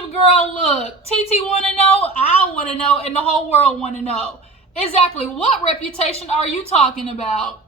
Egypt girl, look, TT want to know, I want to know, and the whole world want to know. Exactly what reputation are you talking about?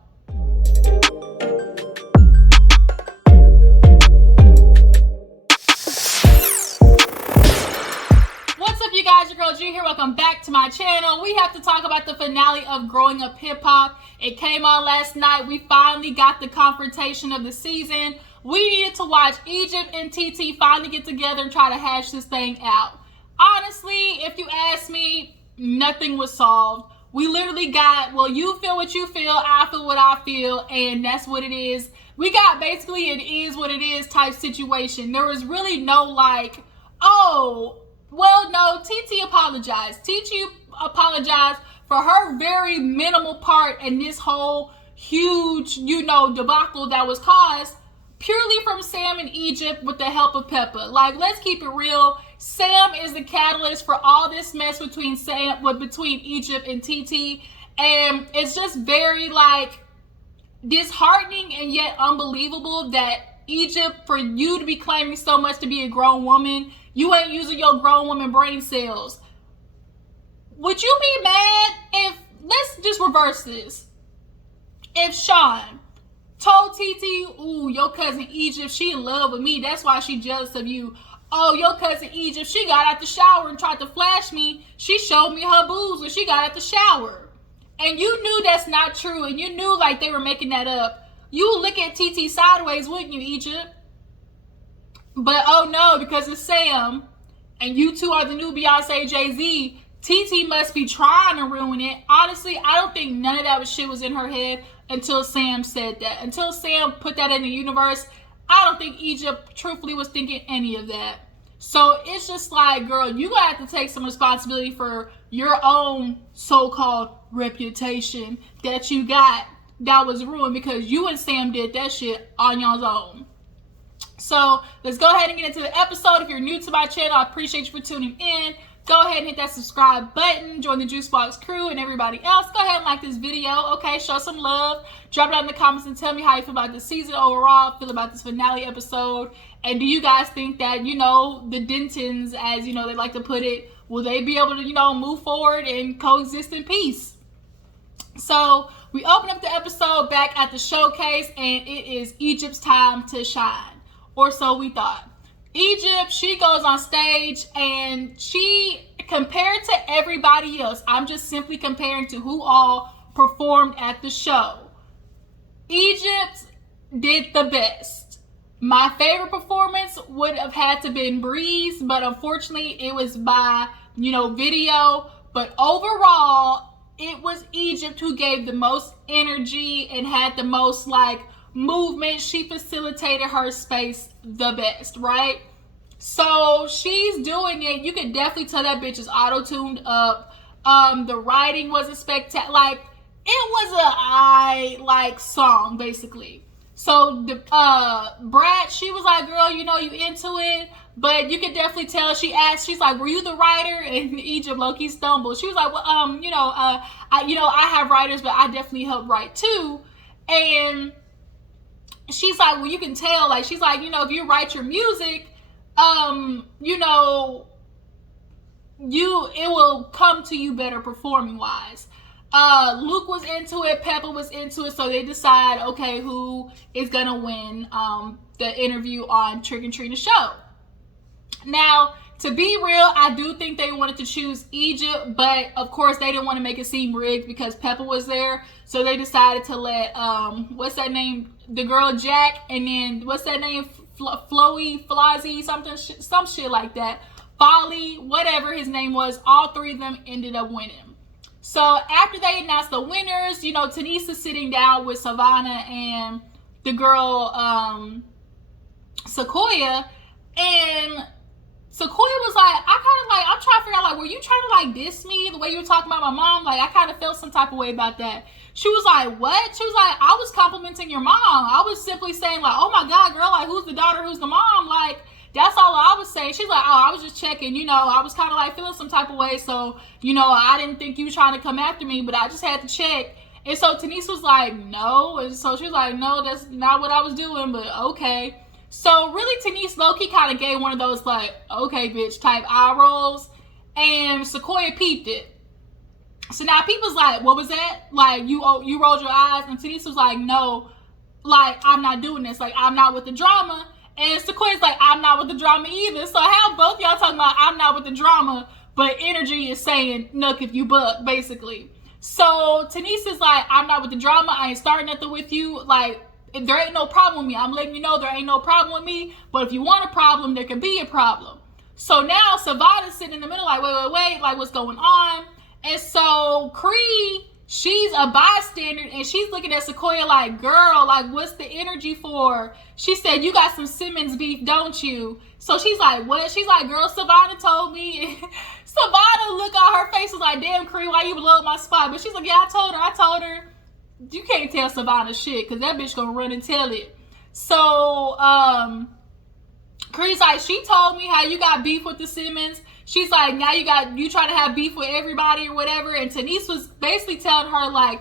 What's up, you guys? Your girl G here. Welcome back to my channel. We have to talk about the finale of Growing Up Hip Hop. It came on last night. We finally got the confrontation of the season. We needed to watch Egypt and TT finally get together and try to hash this thing out. Honestly, if you ask me, nothing was solved. We literally got, well, you feel what you feel, I feel what I feel, and that's what it is. We got basically it is what it is type situation. There was really no like, oh, well, no, TT apologized. TT apologized for her very minimal part in this whole huge, debacle that was caused purely from Sam and Egypt with the help of Peppa. Like, let's keep it real. Sam is the catalyst for all this mess between Egypt and TT. And it's just very, like, disheartening and yet unbelievable that Egypt, for you to be claiming so much to be a grown woman, you ain't using your grown woman brain cells. Would you be mad if, let's just reverse this. If Sean told TT, ooh, your cousin Egypt, she in love with me, that's why she jealous of you. Oh, your cousin Egypt, she got out the shower and tried to flash me. She showed me her boobs when she got out the shower. And you knew that's not true, and you knew like they were making that up. You would look at TT sideways, wouldn't you, Egypt? But oh no, because it's Sam, and you two are the new Beyonce, Jay-Z, TT must be trying to ruin it. Honestly, I don't think none of that shit was in her head until Sam said that. Until Sam put that in the universe, I don't think Egypt truthfully was thinking any of that. So it's just like, girl, you gotta have to take some responsibility for your own so-called reputation that you got that was ruined because you and Sam did that shit on y'all's own. So let's go ahead and get into the episode. If you're new to my channel, I appreciate you for tuning in. Go ahead and hit that subscribe button. Join the Juicebox crew and everybody else. Go ahead and like this video. Okay, show some love. Drop it down in the comments and tell me how you feel about the season overall. Feel about this finale episode. And do you guys think that, the Dentons, as, they like to put it, will they be able to, move forward and coexist in peace? So we open up the episode back at the showcase, and it is Egypt's time to shine. Or so we thought. Egypt, she goes on stage and she, compared to everybody else, I'm just simply comparing to who all performed at the show, Egypt did the best. My favorite performance would have had to been Breeze, but unfortunately it was by, video. But overall, it was Egypt who gave the most energy and had the most, movement. She facilitated her space the best, right? So she's doing it. You can definitely tell that bitch is auto-tuned up. The writing wasn't spectacular. It was a song basically. So the Brat, she was like, girl, you into it, but you could definitely tell. She asked, she's like, were you the writer? And Egypt low-key stumbled. She was like, well, I have writers, but I definitely help write too. And she's like, well, you can tell, she's like, if you write your music, it will come to you better performing wise. Luke was into it, Peppa was into it, so they decide, okay, who is gonna win the interview on Trick and Trina show. Now, to be real, I do think they wanted to choose Egypt, but of course they didn't want to make it seem rigged because Peppa was there. So they decided to let, what's that name? The girl Jack, and then what's that name? Floey, Flozzy, some shit like that. Folly, whatever his name was, all three of them ended up winning. So after they announced the winners, Tanice is sitting down with Savannah and the girl, Sakoya, and Sakoya was like, I'm trying to figure out, were you trying to diss me the way you were talking about my mom? I kind of felt some type of way about that. She was like, what? She was like, I was complimenting your mom. I was simply saying oh my God, girl, who's the daughter, who's the mom? That's all I was saying. She's like, oh, I was just checking, I was kind of feeling some type of way. So, I didn't think you were trying to come after me, but I just had to check. And so Tanice was like, no. And so she was like, no, that's not what I was doing, but okay. So really, Tanice low-key kind of gave one of those like, okay, bitch type eye rolls, and Sakoya peeped it. So now people's like, what was that? Like, you rolled your eyes, and Tanice was like, no, like, I'm not doing this. Like, I'm not with the drama. And Sakoya's like, I'm not with the drama either. So how both y'all talking about I'm not with the drama, but energy is saying, Nook, if you buck, basically. So Tanice is like, I'm not with the drama. I ain't starting nothing with you. Like, there ain't no problem with me. I'm letting you know there ain't no problem with me. But if you want a problem, there can be a problem. So now Savannah's sitting in the middle like, wait. Like, what's going on? And so Cree, she's a bystander, and she's looking at Sakoya like, girl, like, what's the energy for? She said, you got some Simmons beef, don't you? So she's like, what? She's like, girl, Savannah told me. Savannah look on her face was like, damn, Cree, why you below my spot? But she's like, yeah, I told her. You can't tell Savannah shit, because that bitch gonna run and tell it. So, Cree's like, she told me how you got beef with the Simmons. She's like, now you trying to have beef with everybody or whatever. And Tanice was basically telling her, like,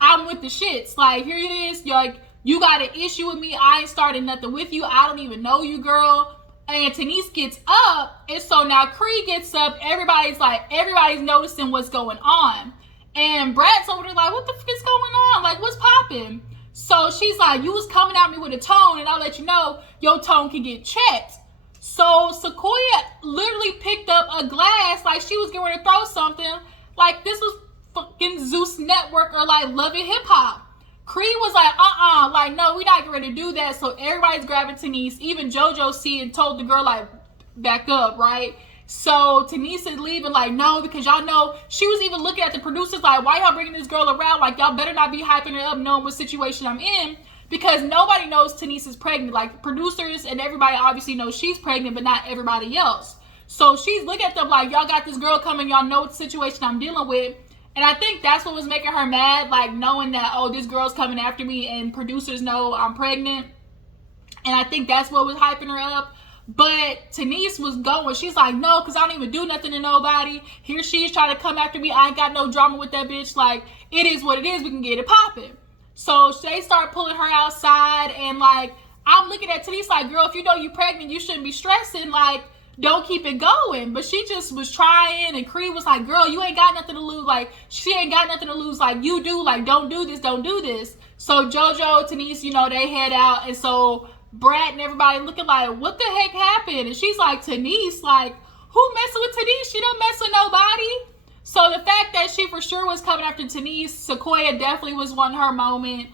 I'm with the shits. Like, here it is. You're like, you got an issue with me. I ain't started nothing with you. I don't even know you, girl. And Tanice gets up. And so now Cree gets up. Everybody's noticing what's going on. And Brad's over there like, what the fuck is going on? Like, what's popping? So she's like, you was coming at me with a tone, and I'll let you know your tone can get checked. So Sakoya literally picked up a glass like she was going to throw something. Like, this was fucking Zeus Network or like Love It Hip Hop. Cree was like, like, no, we not getting ready to do that. So everybody's grabbing Tanice. Even Jojo see and told the girl, like, back up, right? So Tanice is leaving like, no, because y'all know, she was even looking at the producers like, why y'all bringing this girl around? Like, y'all better not be hyping her up knowing what situation I'm in, because nobody knows Tanice is pregnant. Like, producers and everybody obviously knows she's pregnant, but not everybody else. So she's looking at them like, y'all got this girl coming, y'all know what situation I'm dealing with. And I think that's what was making her mad, like, knowing that, oh, this girl's coming after me and producers know I'm pregnant. And I think that's what was hyping her up. But Tanice was going. She's like, no, because I don't even do nothing to nobody. Here she is trying to come after me. I ain't got no drama with that bitch. Like, it is what it is. We can get it popping. So they start pulling her outside. And, like, I'm looking at Tanice like, girl, if you know you pregnant, you shouldn't be stressing. Like, don't keep it going. But she just was trying. And Cree was like, girl, you ain't got nothing to lose. Like, she ain't got nothing to lose. Like, you do. Like, don't do this. Don't do this. So Jojo, Tanice, you know, they head out. And so Brad and everybody looking like, what the heck happened? And she's like, Tanice, like, who messing with Tanice? She don't mess with nobody. So the fact that she for sure was coming after Tanice, Sakoya definitely was one her moment.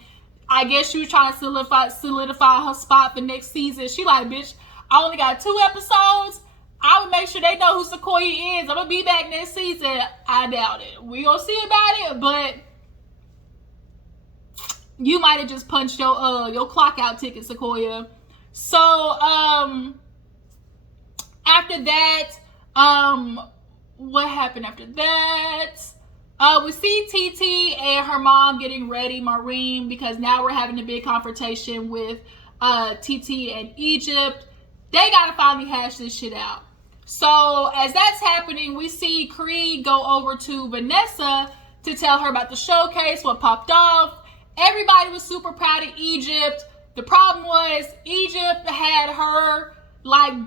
I guess she was trying to solidify her spot for next season. She like, bitch, I only got 2 episodes. I would make sure they know who Sakoya is. I'm gonna be back next season. I doubt it. We gonna see about it, but you might have just punched your clock out ticket, Sakoya. So after that, what happened after that? We see TT and her mom getting ready, Maureen, because now we're having a big confrontation with TT and Egypt. They gotta finally hash this shit out. So as that's happening, we see Cree go over to Vanessa to tell her about the showcase, what popped off. Everybody was super proud of Egypt. The problem was Egypt had her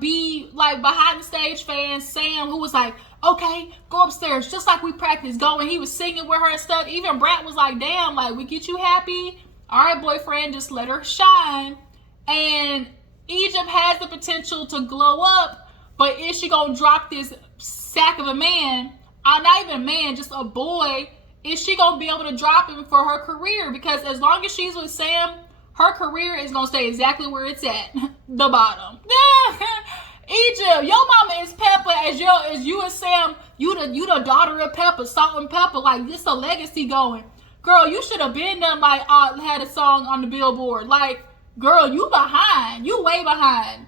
be behind the stage fans. Sam, who was like, okay, go upstairs, just like we practiced. Go, and he was singing with her and stuff. Even Brat was like, damn, like, we get you happy. All right, boyfriend, just let her shine. And Egypt has the potential to glow up, but is she gonna drop this sack of a man? Not even a man, just a boy. Is she gonna be able to drop him for her career? Because as long as she's with Sam, her career is gonna stay exactly where it's at, the bottom. Egypt, your mama is Pepper, as you and Sam, you the daughter of Pepper, Salt and Pepper. Like, this a legacy going. Girl, you should have been done like had a song on the Billboard. Like, girl, you behind. You way behind.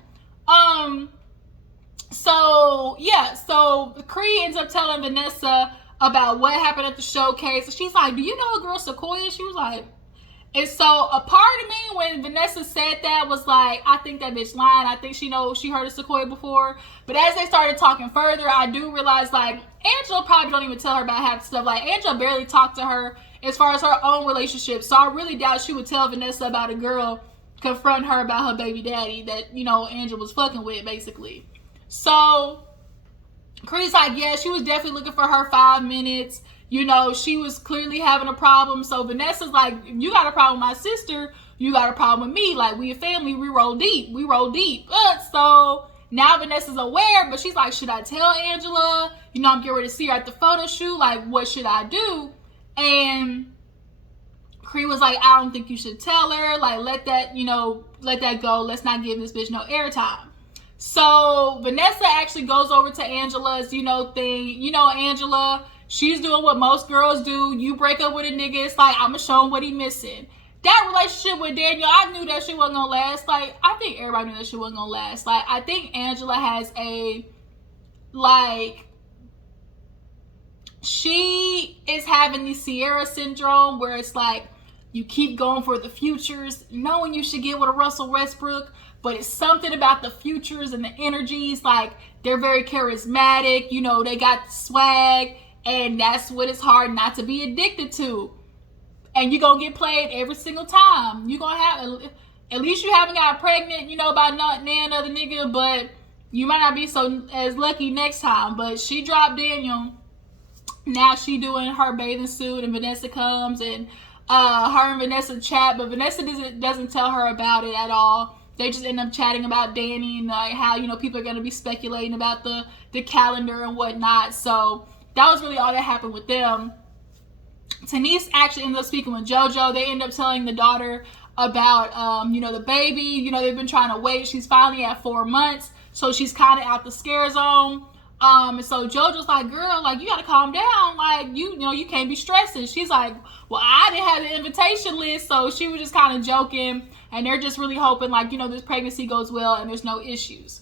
So yeah, so Cree ends up telling Vanessa about what happened at the showcase. And she's like, do you know a girl Sakoya? She was like, and so a part of me when Vanessa said that was like, I think that bitch lying. I think she heard of Sakoya before. But as they started talking further, I do realize like Angela probably don't even tell her about half the stuff. Like, Angela barely talked to her as far as her own relationship. So I really doubt she would tell Vanessa about a girl confront her about her baby daddy that, you know, Angela was fucking with, basically. So Creed's like, yeah, she was definitely looking for her 5 minutes. You know, she was clearly having a problem. So Vanessa's like, if you got a problem with my sister, you got a problem with me. Like, we a family, we roll deep. We roll deep. So now Vanessa's aware, but she's like, should I tell Angela? You know, I'm getting ready to see her at the photo shoot. Like, what should I do? And Creed was like, I don't think you should tell her. Like, let that, you know, let that go. Let's not give this bitch no airtime. So Vanessa actually goes over to Angela's, you know, thing. You know, Angela, she's doing what most girls do. You break up with a nigga, it's like, I'ma show him what he missing. That relationship with Daniel, I knew that shit wasn't gonna last. Like, I think everybody knew that shit wasn't gonna last. Like, I think Angela has a, like, she is having the Sierra syndrome where it's like, you keep going for the futures, knowing you should get with a Russell Westbrook, but it's something about the futures and the energies, like, they're very charismatic, you know, they got the swag, and that's what it's hard not to be addicted to. And you're going to get played every single time. You're going to have, at least you haven't got pregnant, you know, by not another nigga, but you might not be so as lucky next time. But she dropped Daniel. Now she doing her bathing suit, and Vanessa comes, and her and Vanessa chat, but Vanessa doesn't tell her about it at all. They just end up chatting about Danny and like how, you know, people are going to be speculating about the calendar and whatnot. So that was really all that happened with them. Tanice actually ended up speaking with Jojo. They ended up telling the daughter about, you know, the baby. You know, they've been trying to wait. She's finally at 4 months, so she's kind of out the scare zone. And so Jojo's like, girl, like, you got to calm down. Like, you know, you can't be stressing. She's like, well, I didn't have the invitation list, so she was just kind of joking. And they're just really hoping, like, you know, this pregnancy goes well and there's no issues.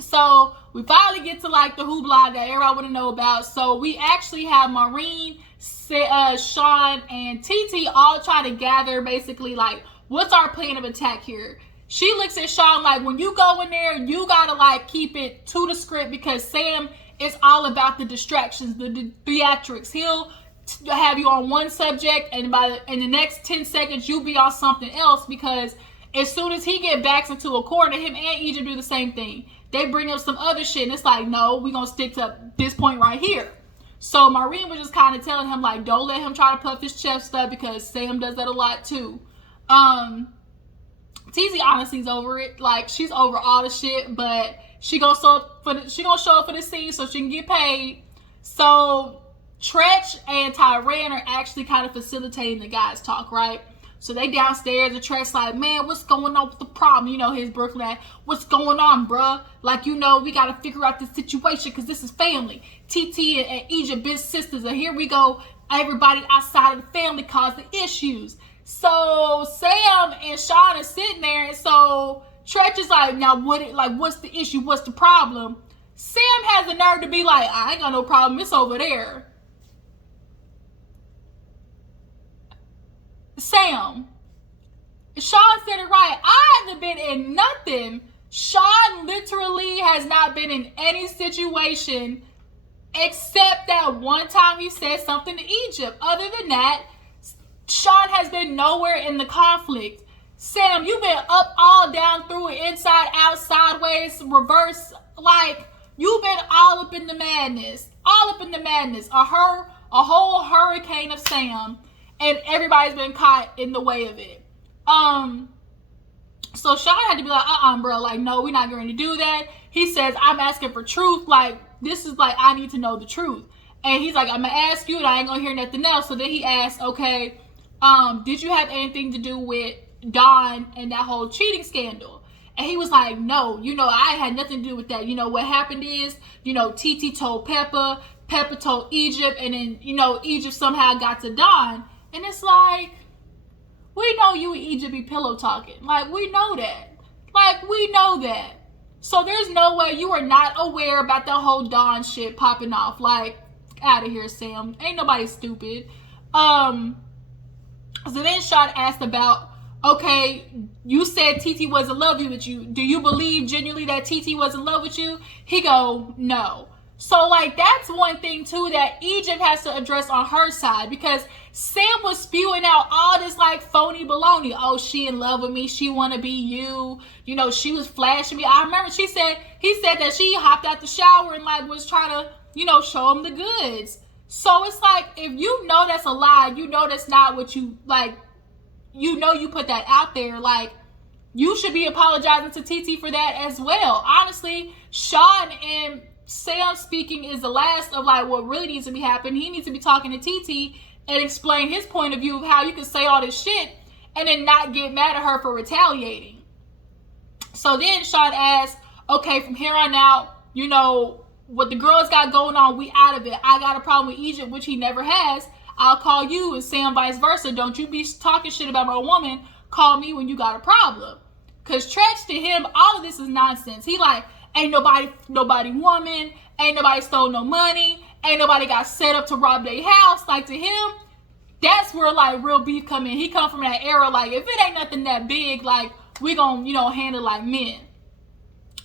So we finally get to, like, the hoopla that everybody want to know about. So we actually have Maureen, Sean, and TT all trying to gather, basically, like, what's our plan of attack here? She looks at Sean like, when you go in there, you gotta, like, keep it to the script, because Sam is all about the distractions, the theatrics. He'll have you on one subject, and in the next 10 seconds, you'll be on something else, because as soon as he get backs into a corner, him and Egypt do the same thing. They bring up some other shit, and it's like, no, we're gonna stick to this point right here. So Maureen was just kind of telling him, like, don't let him try to puff his chest up, because Sam does that a lot too. TZ honestly is over it. Like, she's over all the shit, but she gonna show up for the scene so she can get paid. So Tretch and Tyran are actually kind of facilitating the guys' talk, right? So they downstairs, and Tretch's like, man, what's going on with the problem? You know, his Brooklyn, what's going on, bruh? Like, you know, we gotta figure out this situation, because this is family. TT and Egypt, big sisters, and here we go. Everybody outside of the family causing issues. So Sam and Sean are sitting there, and so Tretch is like, now what's the issue? What's the problem? Sam has the nerve to be like, I ain't got no problem, it's over there. Sam, Sean said it right. I haven't been in nothing. Sean literally has not been in any situation except that one time he said something to Egypt. Other than that, Sean has been nowhere in the conflict. Sam, you've been up, all down, through it, inside, out, sideways, reverse. Like, you've been all up in the madness. All up in the madness. A whole hurricane of Sam. And everybody's been caught in the way of it. So Sean had to be like, bro. Like, no, we're not going to do that. He says, I'm asking for truth. Like, this is like, I need to know the truth. And he's like, I'm going to ask you, and I ain't going to hear nothing else. So then he asked, okay, did you have anything to do with Don and that whole cheating scandal? And he was like, no, you know, I had nothing to do with that. You know, what happened is, you know, TT told Peppa told Egypt, and then, you know, Egypt somehow got to Don. And it's like, we know you and Egypt be pillow talking. Like, we know that. Like, we know that. So there's no way you are not aware about the whole Don shit popping off. Like, out of here, Sam. Ain't nobody stupid. So then Sean asked about, okay, you said TT was in love with you. Do you believe genuinely that TT was in love with you? He go, no. So, like, that's one thing, too, that Egypt has to address on her side, because Sam was spewing out all this, like, phony baloney. Oh, she in love with me. She want to be you. You know, she was flashing me. I remember he said that she hopped out the shower and, like, was trying to, you know, show him the goods. So, it's like, if you know that's a lie, you know that's not what you, like, you know you put that out there, like, you should be apologizing to TT for that as well. Honestly, Sean and Sam speaking is the last of, like, what really needs to be happening. He needs to be talking to TT and explain his point of view of how you can say all this shit and then not get mad at her for retaliating. So then Sean asked, okay, from here on out, you know, what the girls got going on, we out of it. I got a problem with Egypt, which he never has. I'll call you, and Sam vice versa. Don't you be talking shit about my woman. Call me when you got a problem. Because Tretch, to him, all of this is nonsense. He like, ain't nobody woman, ain't nobody stole no money, ain't nobody got set up to rob their house. Like, to him, that's where, like, real beef come in. He come from that era, like, if it ain't nothing that big, like, we gonna, you know, handle like men.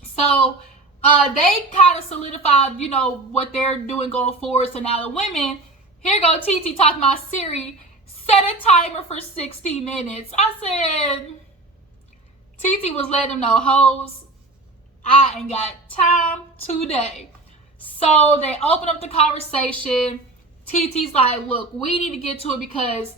So, they kind of solidified, you know, what they're doing going forward. So now the women, here go TT talking about Siri, set a timer for 60 minutes. I said, TT was letting them know, hoes, I ain't got time today. So they open up the conversation. TT's like, look, we need to get to it because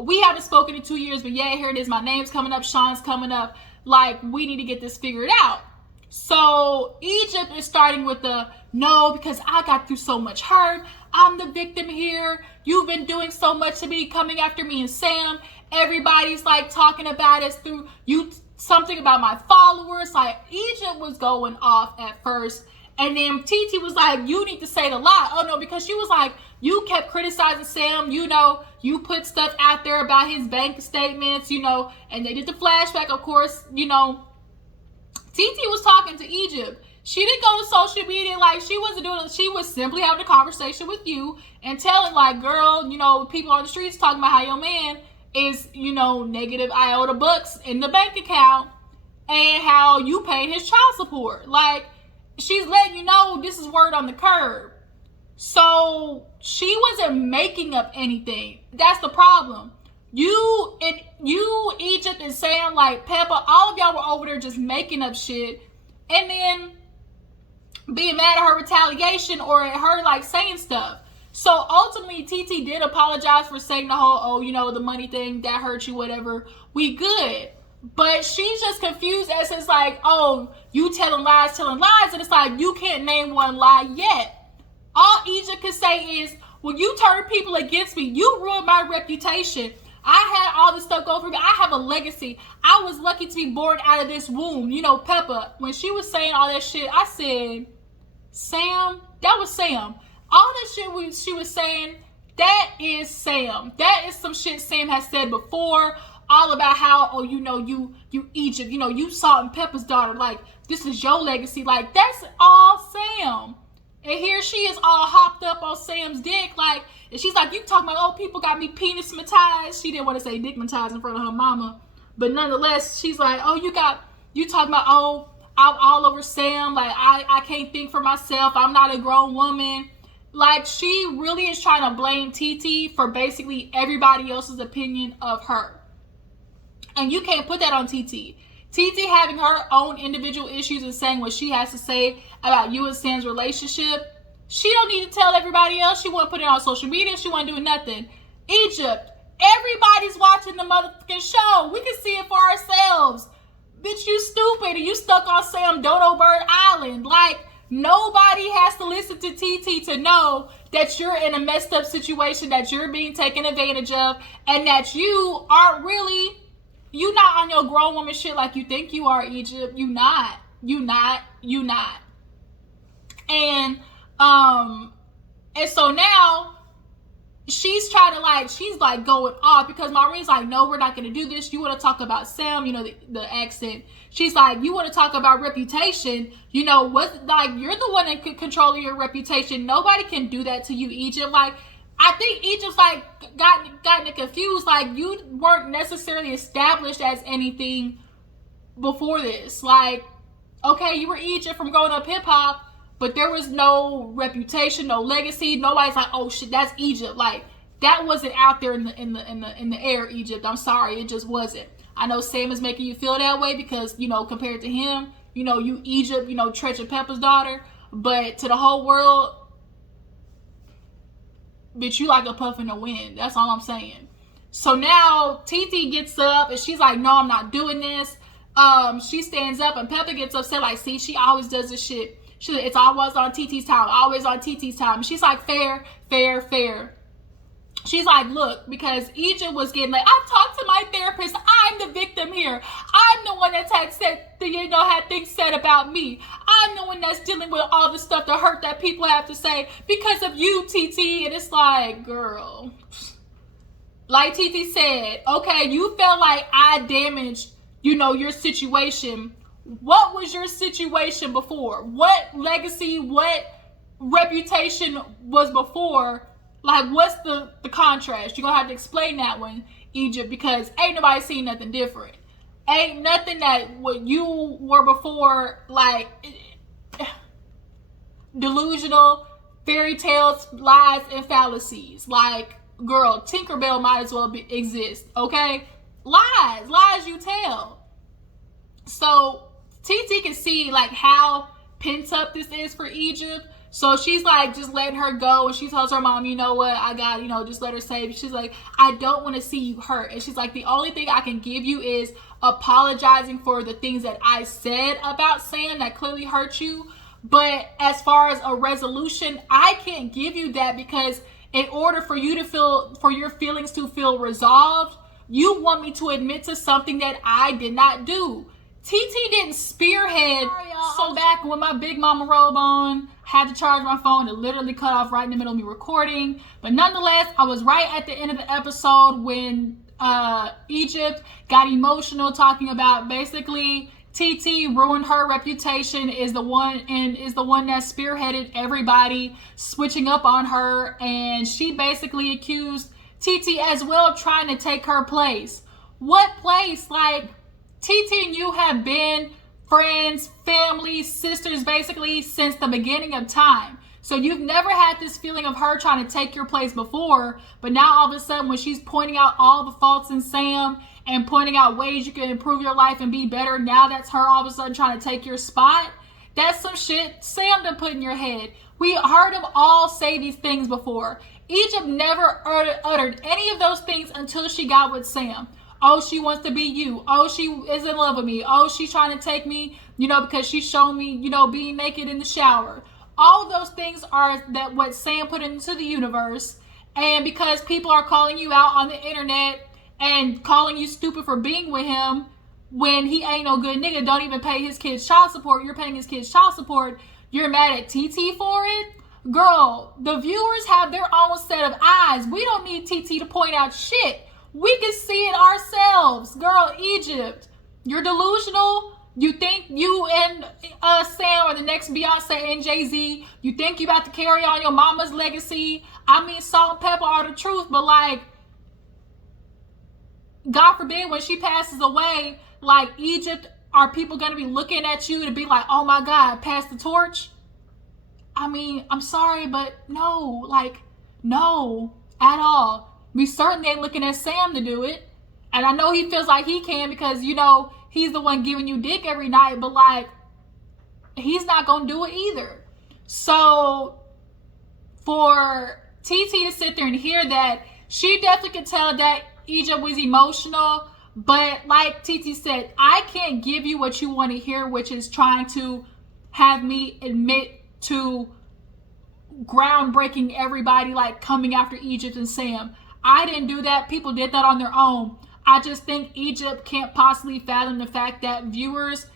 we haven't spoken in 2 years, but yeah, here it is. My name's coming up. Sean's coming up. Like, we need to get this figured out. So Egypt is starting with the, no, because I got through so much hurt. I'm the victim here. You've been doing so much to me, coming after me and Sam. Everybody's like talking about us through you, something about my followers. Like, Egypt was going off at first. And then TT was like, you need to say the lie. Oh no, because she was like, you kept criticizing Sam, you know, you put stuff out there about his bank statements, you know, and they did the flashback, of course, you know. TT was talking to Egypt. She didn't go to social media, like, she wasn't doing it. She was simply having a conversation with you and telling, like, girl, you know, people on the streets talking about how your man is, you know, negative iota bucks in the bank account and how you paid his child support. Like, she's letting you know this is word on the curb. So she wasn't making up anything. That's the problem. You, Egypt, and Sam, like, Peppa, all of y'all were over there just making up shit and then being mad at her retaliation or at her, like, saying stuff. So ultimately, TT did apologize for saying the whole, oh, you know, the money thing, that hurt you, whatever. We good. But she's just confused as it's like, oh, you telling lies. And it's like, you can't name one lie yet. All Egypt can say is, well, you turned people against me. You ruined my reputation. I had all this stuff go for me. I have a legacy. I was lucky to be born out of this womb. You know, Peppa, when she was saying all that shit, I said, Sam, that was Sam. All that shit she was saying, that is Sam. That is some shit Sam has said before. All about how, oh, you know, you Egypt, you know, you Salt and Peppa's daughter. Like, this is your legacy. Like, that's all Sam. And here she is all hopped up on Sam's dick. Like, and she's like, you talking about, oh, people got me penis-matized. She didn't want to say dick-matized in front of her mama. But nonetheless, she's like, oh, you talking about, oh, I'm all over Sam. Like, I can't think for myself. I'm not a grown woman. Like, she really is trying to blame TT for basically everybody else's opinion of her. And you can't put that on TT. TT having her own individual issues and saying what she has to say about you and Sam's relationship. She don't need to tell everybody else. She won't put it on social media. She won't do nothing. Egypt, everybody's watching the motherfucking show. We can see it for ourselves. Bitch, you stupid and you stuck on Sam Dodo Bird Island. Like, nobody has to listen to TT to know that you're in a messed up situation, that you're being taken advantage of, and that you aren't really, you not on your grown woman shit like you think you are, Egypt. You not. And so now she's trying to, like, she's like going off because Maureen's like, no, we're not going to do this. You want to talk about Sam, you know, the accent. She's like, you want to talk about reputation, you know, what, like, you're the one that can control your reputation. Nobody can do that to you, Egypt. Like, I think Egypt's like gotten confused. Like, you weren't necessarily established as anything before this. Like, okay, you were Egypt from growing up hip hop, but there was no reputation, no legacy. Nobody's like, oh shit, that's Egypt. Like, that wasn't out there in the air, Egypt. I'm sorry, it just wasn't. I know Sam is making you feel that way because, you know, compared to him, you know, you Egypt, you know, Tretch and Pepper's daughter, but to the whole world, bitch, you like a puff in the wind. That's all I'm saying. So now TT gets up and she's like, no, I'm not doing this. She stands up and Pepper gets upset, like, see, she always does this shit. She's like, it's always on TT's time, always on TT's time. And she's like, fair, fair, fair. She's like, look, because Egypt was getting like, I've talked to my therapist. I'm the victim here. I'm the one that's had things said about me. I'm the one that's dealing with all the stuff, the hurt that people have to say because of you, TT. And it's like, girl, like TT said, okay, you felt like I damaged, you know, your situation. What was your situation before? What legacy, what reputation was before? Like, what's the contrast? You're going to have to explain that one, Egypt, because ain't nobody seen nothing different. Ain't nothing that what you were before, like, delusional, fairy tales, lies, and fallacies. Like, girl, Tinkerbell might as well exist, okay? Lies you tell. So, TT can see, like, how pent up this is for Egypt. So she's like, just letting her go. And she tells her mom, you know what, I got, you know, just let her say. She's like, I don't want to see you hurt. And she's like, the only thing I can give you is apologizing for the things that I said about Sam that clearly hurt you. But as far as a resolution, I can't give you that because in order for you to feel, for your feelings to feel resolved, you want me to admit to something that I did not do. TT didn't spearhead. So back when my big mama robe on, had to charge my phone, it literally cut off right in the middle of me recording. But nonetheless, I was right at the end of the episode when Egypt got emotional, talking about basically TT ruined her reputation, is the one that spearheaded everybody switching up on her, and she basically accused TT as well of trying to take her place. What place? Like, TT and you have been friends, family, sisters, basically since the beginning of time. So you've never had this feeling of her trying to take your place before, but now all of a sudden when she's pointing out all the faults in Sam and pointing out ways you can improve your life and be better, now that's her all of a sudden trying to take your spot. That's some shit Sam done put in your head. We heard him all say these things before. Egypt never uttered any of those things until she got with Sam. Oh, she wants to be you. Oh, she is in love with me. Oh, she's trying to take me, you know, because she showed me, you know, being naked in the shower. All of those things are that what Sam put into the universe. And because people are calling you out on the internet and calling you stupid for being with him when he ain't no good nigga, don't even pay his kids child support, you're paying his kids child support, you're mad at TT for it? Girl, the viewers have their own set of eyes. We don't need TT to point out shit. We can see it ourselves. Girl, Egypt, you're delusional. You think you and Sam are the next Beyonce and Jay-Z. You think you about to carry on your mama's legacy. I mean, salt and pepper are the truth, but like, God forbid when she passes away, like, Egypt, are people going to be looking at you to be like, oh my God, pass the torch? I mean, I'm sorry, but no, like, no, at all. We certainly ain't looking at Sam to do it. And I know he feels like he can because, you know, he's the one giving you dick every night. But, like, he's not going to do it either. So, for TT to sit there and hear that, she definitely could tell that Egypt was emotional. But, like TT said, I can't give you what you want to hear, which is trying to have me admit to groundbreaking everybody, like, coming after Egypt and Sam. I didn't do that. People did that on their own. I just think Egypt can't possibly fathom the fact that viewers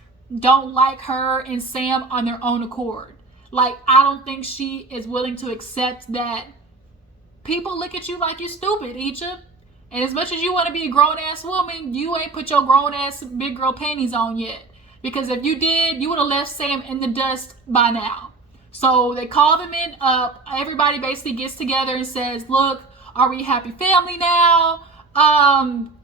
don't like her and Sam on their own accord. Like, I don't think she is willing to accept that people look at you like you stupid, Egypt. And as much as you want to be a grown-ass woman, you ain't put your grown-ass big girl panties on yet. Because if you did, you would have left Sam in the dust by now. So they call them in up. Everybody basically gets together and says, look, are we a happy family now?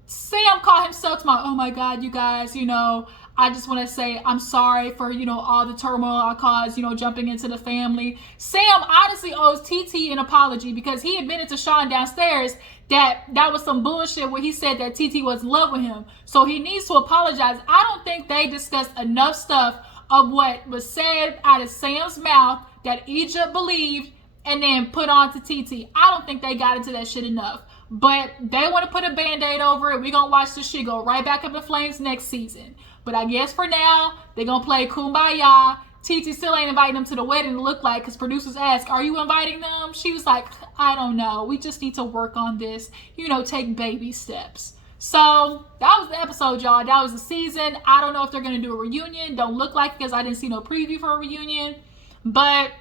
Sam caught himself to oh my God, you guys, you know, I just want to say I'm sorry for, all the turmoil I caused, jumping into the family. Sam honestly owes TT an apology because he admitted to Sean downstairs that was some bullshit where he said that TT was in love with him. So he needs to apologize. I don't think they discussed enough stuff of what was said out of Sam's mouth that Egypt believed and then put on to TT. I don't think they got into that shit enough. But they want to put a band-aid over it. We're going to watch this shit go right back up in flames next season. But I guess for now, they're going to play Kumbaya. TT still ain't inviting them to the wedding, it looked like, because producers asked, are you inviting them? She was like, I don't know. We just need to work on this. Take baby steps. So that was the episode, y'all. That was the season. I don't know if they're going to do a reunion. Don't look like it because I didn't see no preview for a reunion. But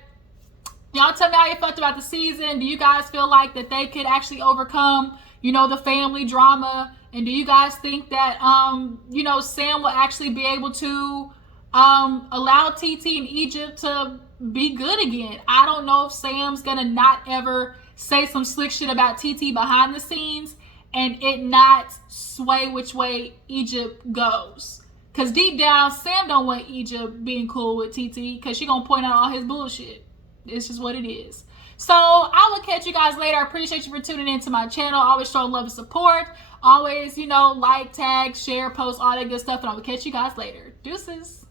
y'all tell me how you felt about the season. Do you guys feel like that they could actually overcome, the family drama? And do you guys think that, Sam will actually be able to allow TT and Egypt to be good again? I don't know if Sam's going to not ever say some slick shit about TT behind the scenes and it not sway which way Egypt goes. Because deep down, Sam don't want Egypt being cool with TT because she going to point out all his bullshit. It's just what it is. So I will catch you guys later. I appreciate you for tuning into my channel. Always show love and support. Always, like, tag, share, post, all that good stuff. And I will catch you guys later. Deuces.